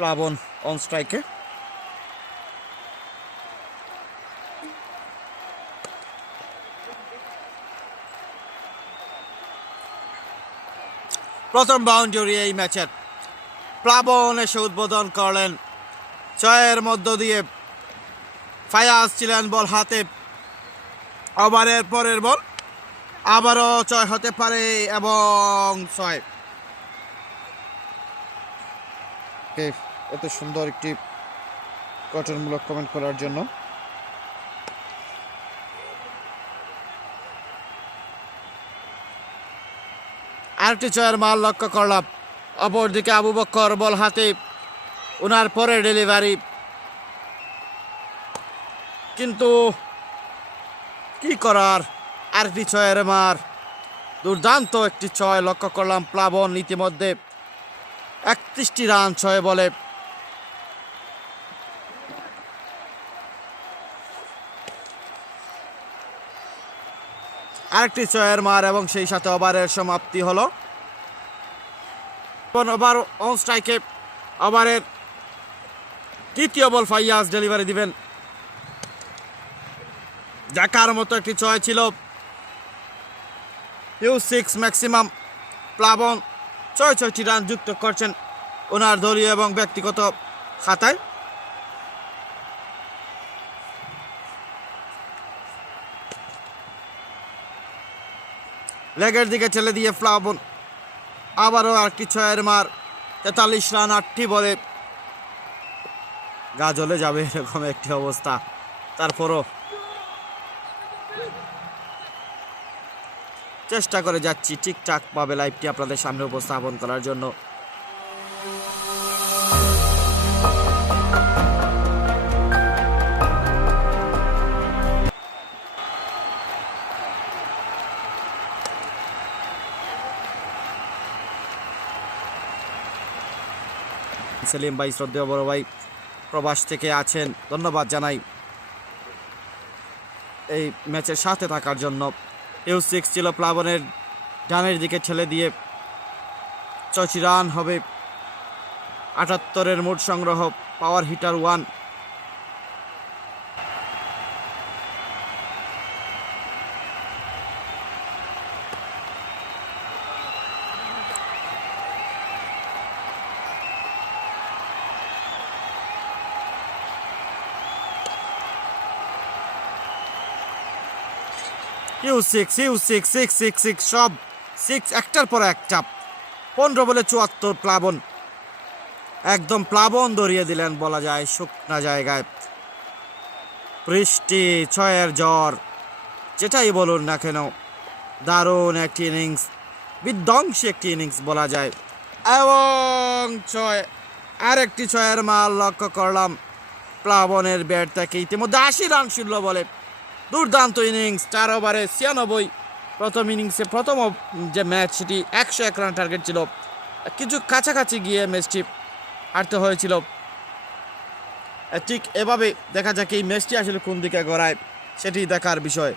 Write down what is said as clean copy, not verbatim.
প্লাবন অন স্ট্রাইকে। প্রথম বাউন্ডারি এই ম্যাচের। প্লাবন এসে উদ্বোধন করলেন, ছয়ের মধ্য দিয়ে ফায়াজ ছিলেন বল হাতে। ওভারের পরের বল আবারও 6 হতে পারে এবং 6। এত সুন্দর একটি গঠনমূলক কমেন্ট করার জন্য আরেকটি 6-এর মাল লক্ষ্য করলাম। অপরদিকে আবু বক্কর বল হাতে, ওনার পরে ডেলিভারি, কিন্তু কি করার, আরেকটি 6-এর মার। দুর্দান্ত একটি 6 লক্ষ্য করলাম। প্লাবন ইতিমধ্যে 31টি রান 6 বলে। আরেকটি 6-এর মার এবং সেই সাথে ওভারের সমাপ্তি হলো। ওভার অন স্ট্রাইকে ওভারের তৃতীয় বল ফাইয়াজ ডেলিভারি দিবেন। দেখার মতো একটি 6 ছিল। 6 ম্যাক্সিমাম। প্লাবন 6টি রান যুক্ত করছেন ওনার দলীয় এবং ব্যক্তিগত খাতায়। লেগের দিকে ঠেলে দিয়ে প্লাবন আবারও আরেকটি 6-এর মার। 43 রান 8টি বলে। গা জ্বলে যাবে এরকম একটি অবস্থা। তারপরও চেষ্টা করে যাচ্ছি ঠিকঠাক ভাবে লাইভটি আপনাদের সামনে উপস্থাপন করার জন্য। সেলিম ভাই, শ্রদ্ধেয় বড় ভাই, প্রবাস থেকে আছেন, ধন্যবাদ জানাই এই ম্যাচের সাথে থাকার জন্য। 6 ছিল প্লাবনের, ডানের দিকে ঠেলে দিয়ে 6টি রান হবে। 78-এর মোট সংগ্রহ। Power hitter 1। সিক্স সব 6 একটার পর একটা। 15 বলে 74 প্লাবন। একদম প্লাবন ধরিয়ে দিলেন বলা যায় শুকনা জায়গায়। বৃষ্টি, 6-এর জ্বর, যেটাই বলুন না কেন, দারুণ একটি ইনিংস, বিধ্বংসী একটি ইনিংস বলা যায়। এবং 6 আরেকটি 6-এর মাল লক্ষ্য করলাম প্লাবনের ব্যাট থেকে। ইতিমধ্যে 80 রান 16 বলে। দুর্দান্ত ইনিংস। 4 ওভারে 96। প্রথম ইনিংসে প্রথম যে ম্যাচ সেটি 101 রান টার্গেট ছিল। কিছু কাছাকাছি গিয়ে ম্যাচটি হারতে হয়েছিল। ঠিক এভাবে দেখা যাক এই ম্যাচটি আসলে কোন দিকে গড়ায়, সেটি দেখার বিষয়।